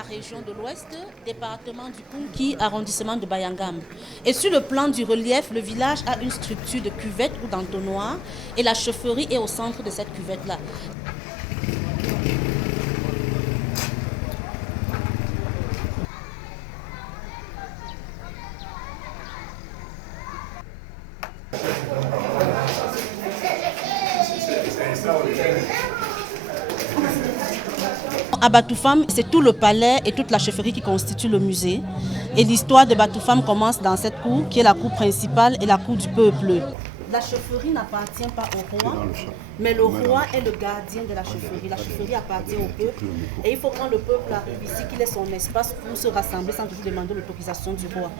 la région de l'Ouest, département du Kunki, arrondissement de Bayangam. Et sur le plan du relief, le village a une structure de cuvette ou d'entonnoir et la chaufferie est au centre de cette cuvette-là. À Batoufam, c'est tout le palais et toute la chefferie qui constituent le musée. Et l'histoire de Batoufam commence dans cette cour, qui est la cour principale et la cour du peuple. La chefferie n'appartient pas au roi, mais le roi est le gardien de la chefferie. La chefferie appartient au peuple. Et il faut quand le peuple arrive ici qu'il ait son espace pour se rassembler sans toujours demander l'autorisation du roi.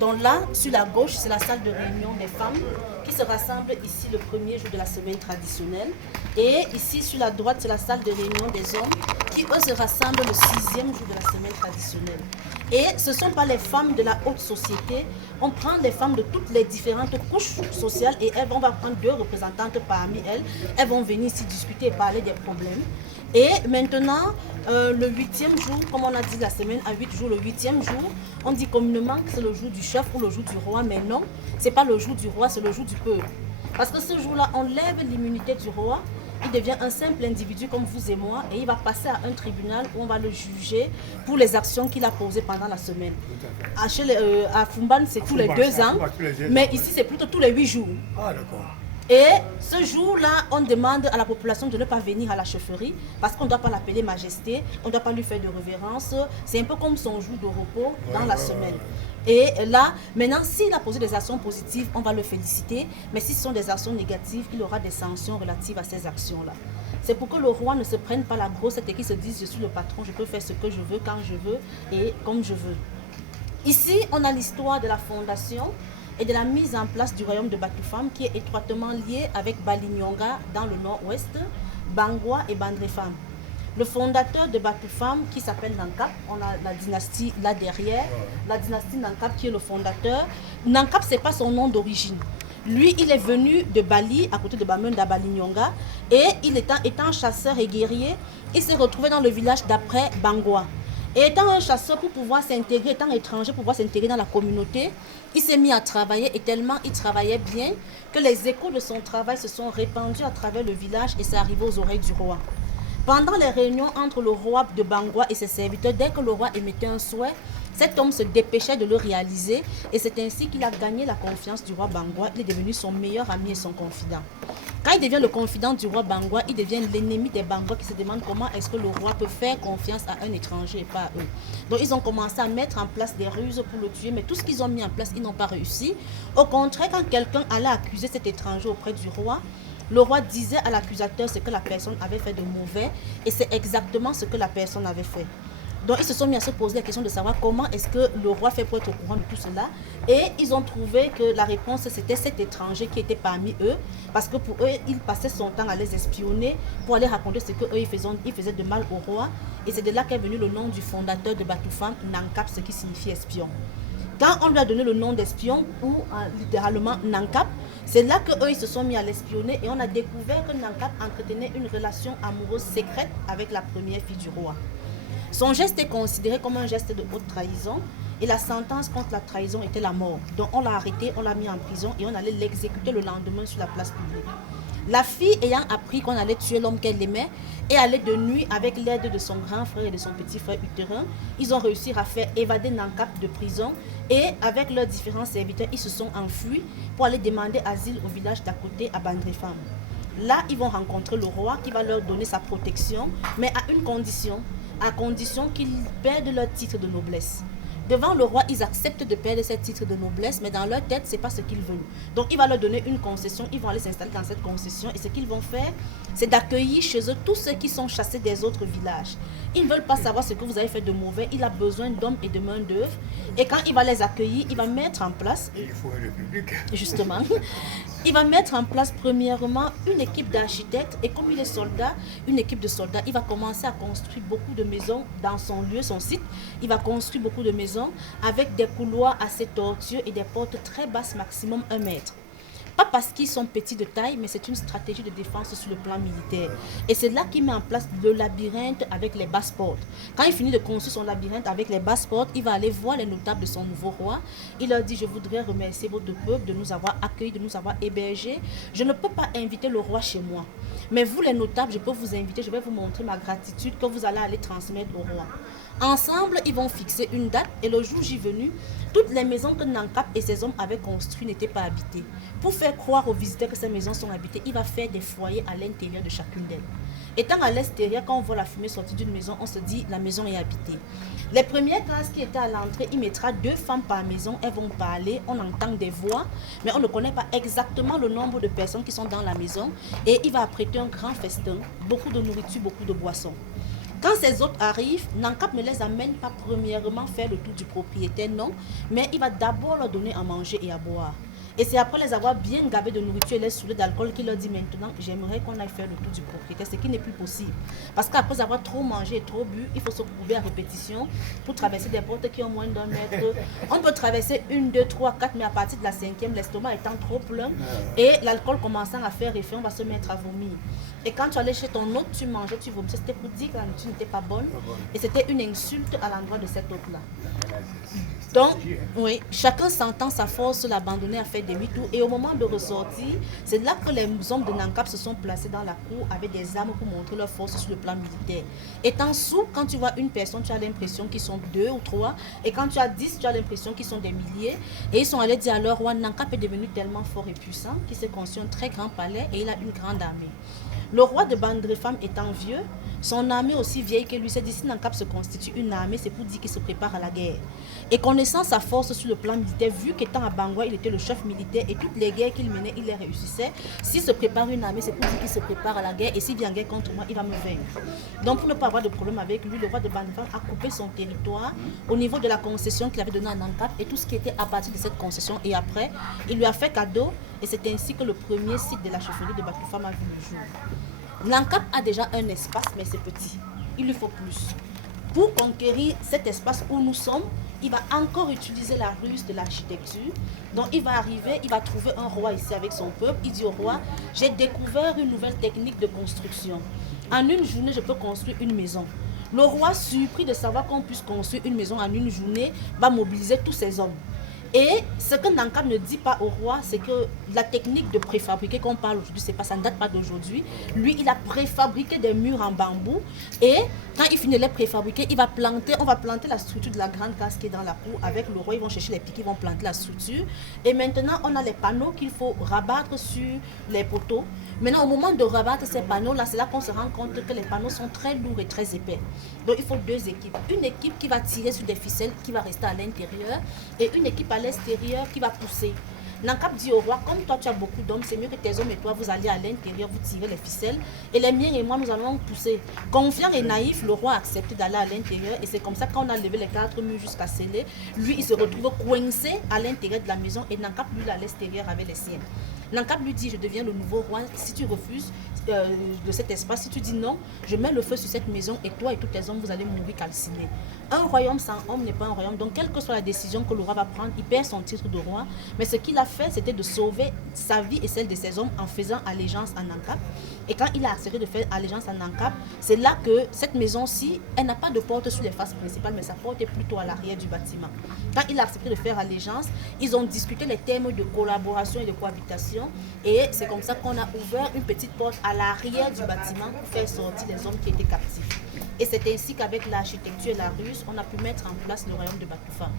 Donc là, sur la gauche, c'est la salle de réunion des femmes qui se rassemblent ici le premier jour de la semaine traditionnelle. Et ici, sur la droite, c'est la salle de réunion des hommes qui, eux, se rassemblent le 6e jour de la semaine traditionnelle. Et ce ne sont pas les femmes de la haute société. On prend les femmes de toutes les différentes couches sociales et on va prendre 2 représentantes parmi elles. Elles vont venir ici discuter et parler des problèmes. Et maintenant, le 8e jour, comme on a dit la semaine à 8 jours, le 8e jour, on dit communément que c'est le jour du chef ou le jour du roi, mais non, ce n'est pas le jour du roi, c'est le jour du peuple. Parce que ce jour-là, on lève l'immunité du roi, il devient un simple individu comme vous et moi et il va passer à un tribunal où on va le juger pour les actions qu'il a posées pendant la semaine. À Fumban, c'est tous les 2 ans, mais ici, c'est plutôt tous les 8 jours. Ah, d'accord. Et ce jour-là, on demande à la population de ne pas venir à la chefferie parce qu'on ne doit pas l'appeler majesté, on ne doit pas lui faire de révérence. C'est un peu comme son jour de repos dans la semaine. Et là, maintenant, s'il a posé des actions positives, on va le féliciter. Mais si ce sont des actions négatives, il aura des sanctions relatives à ces actions-là. C'est pour que le roi ne se prenne pas la grosse tête et qu'il se dise « je suis le patron, je peux faire ce que je veux, quand je veux et comme je veux ». Ici, on a l'histoire de la fondation et de la mise en place du royaume de Batoufam qui est étroitement lié avec Balinyonga dans le nord-ouest, Bangwa et Bandrefam. Le fondateur de Batoufam qui s'appelle Nankap, on a la dynastie là derrière, la dynastie Nankap qui est le fondateur. Nankap, ce n'est pas son nom d'origine. Lui, il est venu de Bali, à côté de Bamenda, Balinyonga, et il étant chasseur et guerrier, il s'est retrouvé dans le village d'après Bangwa. Et étant un chasseur pour pouvoir s'intégrer, étant étranger pour pouvoir s'intégrer dans la communauté, il s'est mis à travailler et tellement il travaillait bien que les échos de son travail se sont répandus à travers le village et c'est arrivé aux oreilles du roi. Pendant les réunions entre le roi de Bangwa et ses serviteurs, dès que le roi émettait un souhait, cet homme se dépêchait de le réaliser et c'est ainsi qu'il a gagné la confiance du roi Bangwa. Il est devenu son meilleur ami et son confident. Quand il devient le confident du roi Bangwa, il devient l'ennemi des Bangwa qui se demandent comment est-ce que le roi peut faire confiance à un étranger et pas à eux. Donc ils ont commencé à mettre en place des ruses pour le tuer, mais tout ce qu'ils ont mis en place, ils n'ont pas réussi. Au contraire, quand quelqu'un allait accuser cet étranger auprès du roi, le roi disait à l'accusateur ce que la personne avait fait de mauvais et c'est exactement ce que la personne avait fait. Donc ils se sont mis à se poser la question de savoir comment est-ce que le roi fait pour être au courant de tout cela. Et ils ont trouvé que la réponse c'était cet étranger qui était parmi eux. Parce que pour eux, il passait son temps à les espionner pour aller raconter ce qu'eux ils faisaient de mal au roi. Et c'est de là qu'est venu le nom du fondateur de Batoufam, Nankap, ce qui signifie espion. Quand on lui a donné le nom d'espion, ou littéralement Nankap, c'est là qu'eux ils se sont mis à l'espionner et on a découvert que Nankap entretenait une relation amoureuse secrète avec la première fille du roi. Son geste est considéré comme un geste de haute trahison et la sentence contre la trahison était la mort. Donc on l'a arrêté, on l'a mis en prison et on allait l'exécuter le lendemain sur la place publique. La fille ayant appris qu'on allait tuer l'homme qu'elle aimait et allait de nuit avec l'aide de son grand frère et de son petit frère utérin, ils ont réussi à faire évader Nankap de prison et avec leurs différents serviteurs, ils se sont enfuis pour aller demander asile au village d'à côté à Bandrefam. Là, ils vont rencontrer le roi qui va leur donner sa protection, mais à une condition, à condition qu'ils perdent leur titre de noblesse. Devant le roi, ils acceptent de perdre ces titres de noblesse, mais dans leur tête, ce n'est pas ce qu'ils veulent. Donc, il va leur donner une concession, ils vont aller s'installer dans cette concession, et ce qu'ils vont faire, c'est d'accueillir chez eux tous ceux qui sont chassés des autres villages. Ils ne veulent pas savoir ce que vous avez fait de mauvais, il a besoin d'hommes et de main d'œuvre, et quand il va les accueillir, il va mettre en place, Il faut une république. justement, il va mettre en place premièrement une équipe d'architectes, et comme il est soldat, une équipe de soldats, il va commencer à construire beaucoup de maisons dans son lieu, son site, il va construire beaucoup de maisons avec des couloirs assez tortueux et des portes très basses, maximum 1 mètre. Pas parce qu'ils sont petits de taille, mais c'est une stratégie de défense sur le plan militaire. Et c'est là qu'il met en place le labyrinthe avec les basses portes. Quand il finit de construire son labyrinthe avec les basses portes, il va aller voir les notables de son nouveau roi. Il leur dit, je voudrais remercier votre peuple de nous avoir accueillis, de nous avoir hébergés. Je ne peux pas inviter le roi chez moi. Mais vous les notables, je peux vous inviter, je vais vous montrer ma gratitude que vous allez aller transmettre au roi. Ensemble, ils vont fixer une date et le jour J venu, toutes les maisons que Nankap et ses hommes avaient construites n'étaient pas habitées. Pour faire croire aux visiteurs que ces maisons sont habitées, il va faire des foyers à l'intérieur de chacune d'elles. Étant à l'extérieur, quand on voit la fumée sortir d'une maison, on se dit la maison est habitée. Les premières classes qui étaient à l'entrée, il mettra 2 femmes par maison, elles vont parler, on entend des voix, mais on ne connaît pas exactement le nombre de personnes qui sont dans la maison et il va apprêter un grand festin, beaucoup de nourriture, beaucoup de boissons. Quand ces autres arrivent, Nankap ne les amène pas premièrement faire le tour du propriétaire, non, mais il va d'abord leur donner à manger et à boire. Et c'est après les avoir bien gavés de nourriture et les saouler d'alcool qu'il leur dit maintenant, j'aimerais qu'on aille faire le tour du propriétaire, ce qui n'est plus possible. Parce qu'après avoir trop mangé et trop bu, il faut se courber à répétition pour traverser des portes qui ont moins d'1 mètre. On peut traverser 1, 2, 3, 4, mais à partir de la 5e, l'estomac étant trop plein et l'alcool commençant à faire effet, on va se mettre à vomir. Et quand tu allais chez ton hôte, tu mangeais, tu vomissais, c'était pour dire que la nourriture n'était pas bonne. Et c'était une insulte à l'endroit de cet hôte-là. Donc, oui, chacun sentant sa force l'abandonner à faire demi-tour. Et au moment de ressortir, c'est là que les hommes de Nankap se sont placés dans la cour avec des armes pour montrer leur force sur le plan militaire. Étant sous, quand tu vois une personne, tu as l'impression qu'ils sont 2 ou 3. Et quand tu as 10, tu as l'impression qu'ils sont des milliers. Et ils sont allés dire à leur roi, Nankap est devenu tellement fort et puissant qu'il s'est construit un très grand palais et il a une grande armée. Le roi de Bandrefam étant vieux, son armée aussi vieille que lui s'est dit, si Nankap se constitue une armée, c'est pour dire qu'il se prépare à la guerre. Et connaissant sa force sur le plan militaire, vu qu'étant à Bangwa, il était le chef militaire et toutes les guerres qu'il menait, il les réussissait. S'il se prépare une armée, c'est pour dire qu'il se prépare à la guerre et s'il vient en guerre contre moi, il va me vaincre. Donc pour ne pas avoir de problème avec lui, le roi de Bandrefam a coupé son territoire au niveau de la concession qu'il avait donnée à Nankap et tout ce qui était à partir de cette concession. Et après, il lui a fait cadeau et c'est ainsi que le premier site de la chefferie de Batoufam a vu le jour. Nankap a déjà un espace, mais c'est petit. Il lui faut plus. Pour conquérir cet espace où nous sommes, il va encore utiliser la ruse de l'architecture. Donc il va arriver, il va trouver un roi ici avec son peuple. Il dit au roi, j'ai découvert une nouvelle technique de construction. En une journée, je peux construire une maison. Le roi, surpris de savoir qu'on puisse construire une maison en une journée, va mobiliser tous ses hommes. Et ce que Nankap ne dit pas au roi, c'est que la technique de préfabriquer qu'on parle aujourd'hui, c'est pas, ça ne date pas d'aujourd'hui. Lui, il a préfabriqué des murs en bambou et quand il finit de les préfabriquer, on va planter la structure de la grande case qui est dans la cour. Avec le roi, ils vont chercher les pics, ils vont planter la structure. Et maintenant, on a les panneaux qu'il faut rabattre sur les poteaux. Maintenant, au moment de rabattre ces panneaux-là, c'est là qu'on se rend compte que les panneaux sont très lourds et très épais. Donc, il faut 2 équipes. Une équipe qui va tirer sur des ficelles qui va rester à l'intérieur et une équipe à l'extérieur qui va pousser. Nankap dit au roi, comme toi tu as beaucoup d'hommes, c'est mieux que tes hommes et toi vous allez à l'intérieur, vous tirez les ficelles et les miens et moi nous allons pousser. Confiant et naïf, le roi a accepté d'aller à l'intérieur et c'est comme ça qu'on a levé les 4 murs jusqu'à sceller. Lui il se retrouve coincé à l'intérieur de la maison et Nankap lui à l'extérieur avec les siens. Nankap lui dit, je deviens le nouveau roi, si tu refuses de cet espace, si tu dis non, je mets le feu sur cette maison et toi et tous tes hommes, vous allez mourir calcinés. Un royaume sans homme n'est pas un royaume, donc quelle que soit la décision que le roi va prendre, il perd son titre de roi, mais ce qu'il a fait, c'était de sauver sa vie et celle de ses hommes en faisant allégeance à Nankap. Et quand il a accepté de faire allégeance à Nankap, c'est là que cette maison-ci, elle n'a pas de porte sur les faces principales, mais sa porte est plutôt à l'arrière du bâtiment. Quand il a accepté de faire allégeance, ils ont discuté les termes de collaboration et de cohabitation. Et c'est comme ça qu'on a ouvert une petite porte à l'arrière du bâtiment pour faire sortir les hommes qui étaient captifs. Et c'est ainsi qu'avec l'architecture et la ruse, on a pu mettre en place le royaume de Batoufam.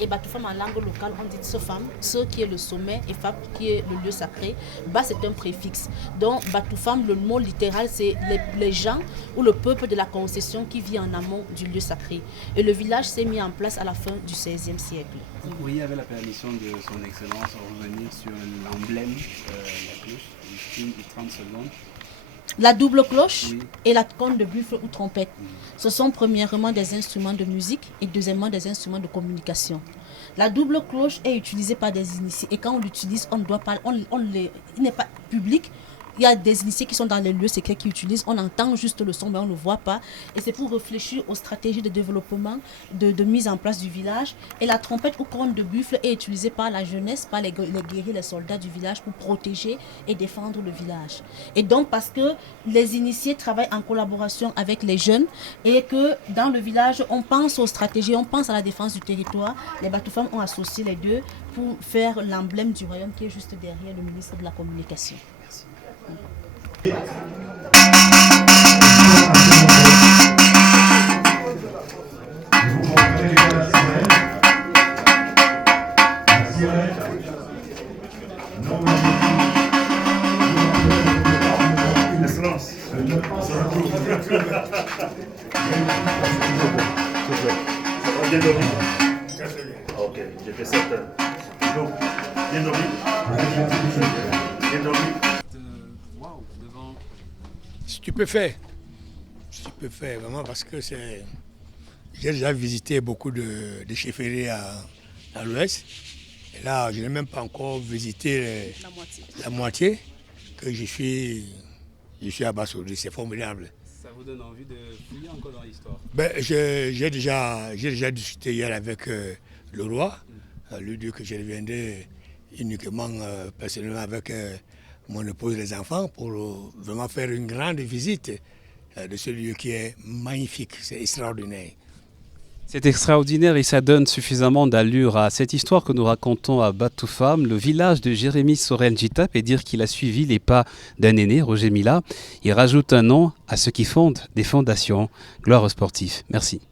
Et Batoufam, en langue locale, on dit Tsofam, ce qui est le sommet, et Fab qui est le lieu sacré. Ba, c'est un préfixe. Donc, Batoufam, le mot littéral, c'est les gens ou le peuple de la concession qui vit en amont du lieu sacré. Et le village s'est mis en place à la fin du XVIe siècle. Vous pourriez, avec la permission de son Excellence, revenir sur l'emblème, la cloche, une 30 secondes. La double cloche Oui. et la corne de buffle ou trompette. Ce sont premièrement des instruments de musique et deuxièmement des instruments de communication. La double cloche est utilisée par des initiés et quand on l'utilise, on ne doit pas, il n'est pas public. il y a des initiés qui sont dans les lieux secrets qui utilisent, on entend juste le son mais on ne le voit pas. Et c'est pour réfléchir aux stratégies de développement, de mise en place du village. Et la trompette ou corne de buffle est utilisée par la jeunesse, par les guerriers, les soldats du village pour protéger et défendre le village. Et donc parce que les initiés travaillent en collaboration avec les jeunes et que dans le village on pense aux stratégies, on pense à la défense du territoire, les Batoufam ont associé les deux pour faire l'emblème du royaume qui est juste derrière le ministre de la Communication. Merci. Bien dormi. Ok, j'étais certain. Donc, bien dormi. Bien dormi. Stupéfait, vraiment, parce que j'ai déjà visité beaucoup de chefferies à l'ouest. Et là, je n'ai même pas encore visité la moitié que je suis abasourdi. C'est formidable. Ça vous donne envie de fouiller encore dans l'histoire? J'ai déjà discuté hier avec le roi. Lui dit que je reviendrai uniquement personnellement avec mon épouse et les enfants pour vraiment faire une grande visite de ce lieu qui est magnifique, c'est extraordinaire. C'est extraordinaire et ça donne suffisamment d'allure à cette histoire que nous racontons à Batoufam, le village de Jérémy Sorel Jitap, et dire qu'il a suivi les pas d'un aîné, Roger Mila. Il rajoute un nom à ceux qui fondent des fondations. Gloire aux sportifs. Merci.